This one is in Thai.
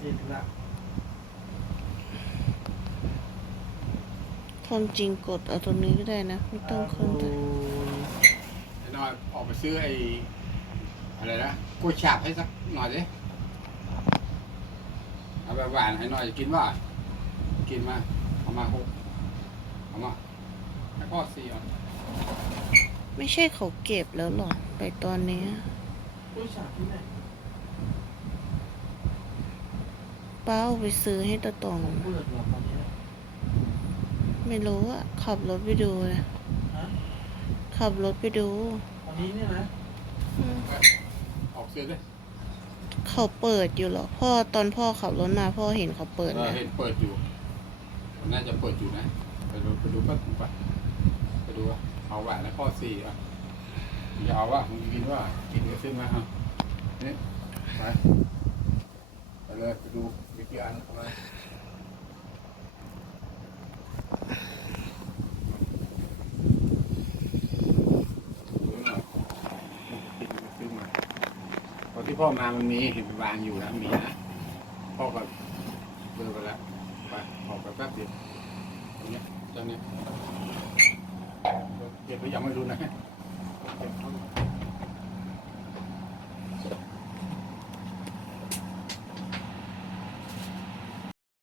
คนความจริงกดเอาตรงนี้ก็ได้นะ ไม่ต้องคนแต่หน่อยออกไปซื้อไอ้อะไรนะกล้วยฉาบให้สักหน่อยดิเอาไปหวานให้หน่อยกินว่ากินมาเอามาหกเอามาแล้วก็สี่อะไม่ใช่เขาเก็บแล้วหรอไปตอนนี้กล้วยฉาบที่ไหน ป้าเอาไปซื้อให้ตาตองเปิดหรอตอนนี้ไม่รู้อะขับรถไปดูนะฮะขับรถไปดูตอนนี้เนี่ยนะอืมออกซื้อเลยเขาเปิดอยู่เหรอ พ่อตอนพ่อขับรถมาพ่อเห็นเขาเปิดเออนะเห็นเปิดอยู่น่าจะเปิดอยู่นะไปดูไปดูก็ถูกป่ะไปดูว่าเอาหวานแล้วข้อสี่อะอย่าเอาว่ามึงจะกินว่ากินก็ซื้อมาอะนี่ไปไป เลยไปดูวิทยาอันเข้ามาดูหน่อยกินก็ซื้อมาตอนที่พ่อมามันมีเห็นวางอยู่นะมีนะพ่อก็เดินไปแล้วไปออกไปแป๊บเดียวตรงเนี้ยตรงเนี้ยเก็บไปยังไม่รู้นะเก็บ